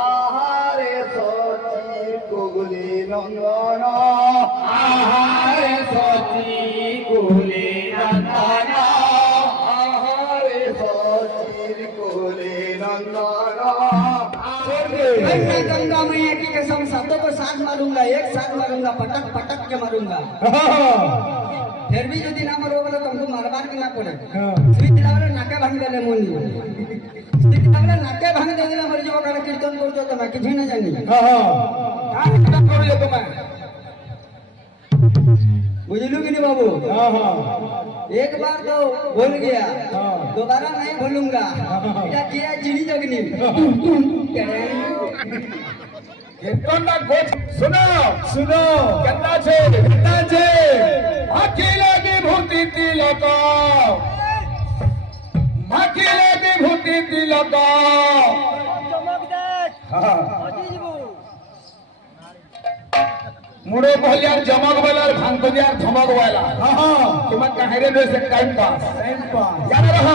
আহারে সচি গুগলি নন্দন আহারে সচি গুগলি নন্দন আহারে সচির গুগলি নন্দন मैं गंगा मैया की कसम शब्दों को साथ मारूंगा, एक साथ मारूंगा, पटक पटक के मारूंगा। फिर भी यदि ना मरो बोले तुमको मारबार के ना पड़े। स्वीट लावले नाके भांग देले मुनी। स्वीट लावले नाके भांग देले मर जो का कीर्तन करतो तो मैं किछि ना जानी। का कीर्तन करू तो मैं बुझलू कि नहीं बाबू? एक बार तो भूल गया, दोबारा नहीं भूलूंगा। क्या किया चिड़ी जगनी। कीर्तनना गोच सुनो सुनो कन्ना छे माखिले विभूति तिलक माखिले विभूति तिलक मुड़ो भलियार जमक वाला भांग बलियार धमक वाला तुम्हारे कहारे में से टाइम पास याद रहो।